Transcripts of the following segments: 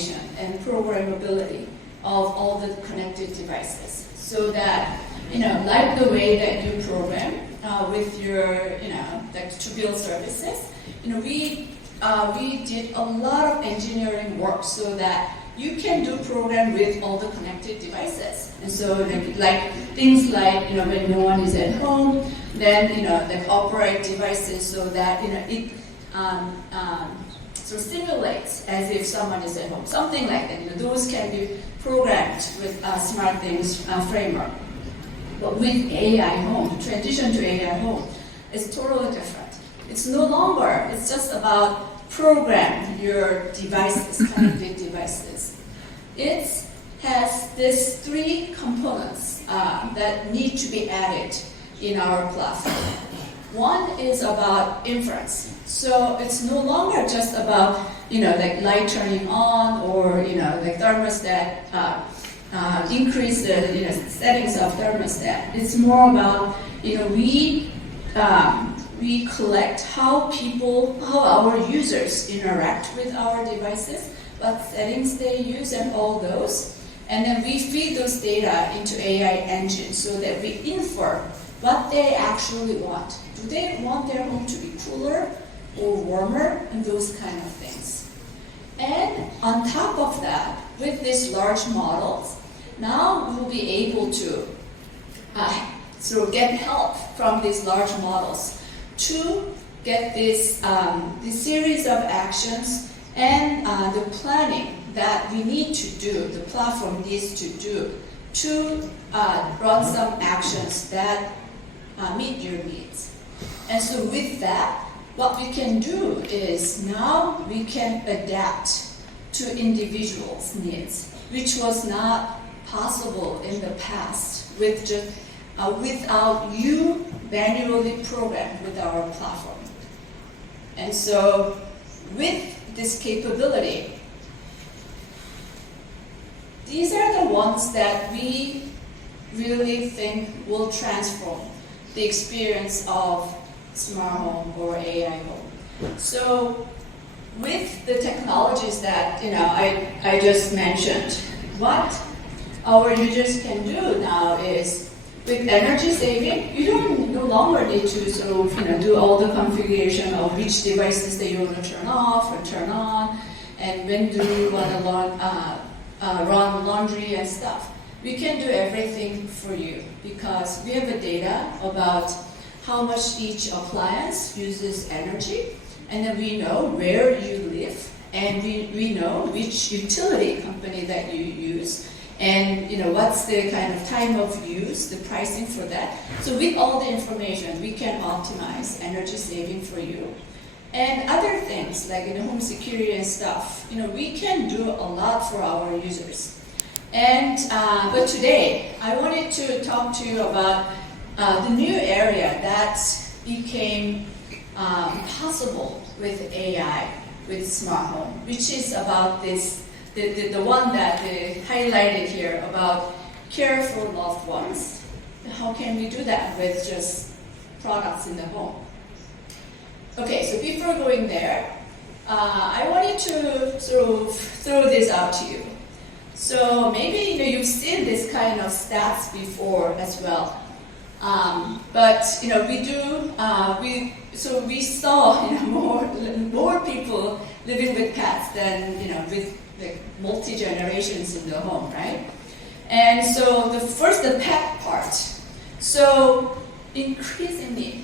automation and programmability of all the connected devices, so that, like the way that you program with your, like to build services, we did a lot of engineering work so that you can do program with all the connected devices. And so like things like, when no one is at home, then, like operate devices so that, it sort of simulates as if someone is at home. Something like that. Those can be programmed with SmartThings framework. But with AI home, transition to AI home, is totally different. It's no longer, it's just about program your devices, connected devices. It has these three components that need to be added in our platform. One is about inference. So it's no longer just about, like light turning on or, like thermostat, increase the, settings of thermostat. It's more about, we collect how our users interact with our devices, what settings they use and all those. And then we feed those data into AI engine so that we infer what they actually want. Do they want their home to be cooler or warmer, and those kind of things. And on top of that, with these large models, now we'll be able to sort of get help from these large models to get this series of actions and the planning that we need to do, the platform needs to do, to run some actions that meet your needs. And so with that, what we can do is now we can adapt to individuals' needs, which was not possible in the past with just without you manually programmed with our platform. And so with this capability, these are the ones that we really think will transform the experience of smart home or AI home. So with the technologies that I just mentioned, what our users can do now is with energy saving, you don't no longer need to sort of do all the configuration of which devices that you want to turn off or turn on, and when do you want to run laundry and stuff. We can do everything for you because we have the data about how much each appliance uses energy, and then we know where you live, and we know which utility company that you use, and what's the kind of time of use, the pricing for that. So with all the information, we can optimize energy saving for you. And other things like home security and stuff, we can do a lot for our users. And but today, I wanted to talk to you about the new area that became possible with AI, with smart home, which is about this, the one that they highlighted here about care for loved ones. How can we do that with just products in the home? Okay, so before going there, I wanted to sort of throw this out to you. So maybe you've seen this kind of stats before as well. But we saw more people living with pets than with multi generations in the home, right? And so the pet part. So increasingly,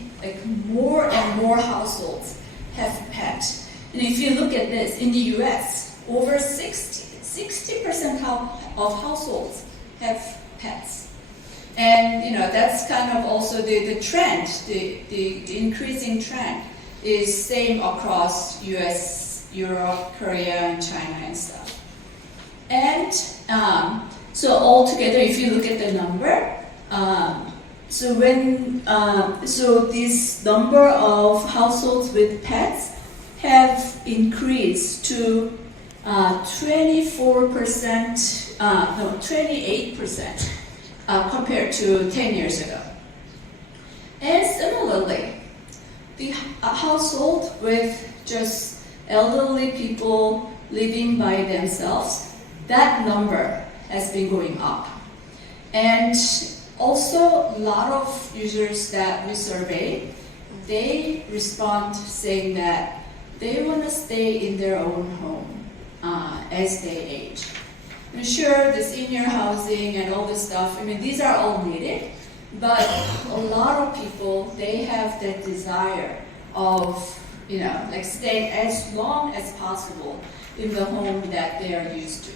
more and more households have pets. And if you look at this in the U.S., over 60% of households have pets. And that's kind of also the trend, the increasing trend is same across US, Europe, Korea, and China and stuff. And so altogether, if you look at the number, so this number of households with pets have increased to 28% compared to 10 years ago. And similarly, the household with just elderly people living by themselves, that number has been going up. And also, a lot of users that we survey, they respond saying that they want to stay in their own home as they age. I'm sure the senior housing and all this stuff, I mean, these are all needed, but a lot of people, they have that desire of, like staying as long as possible in the home that they are used to.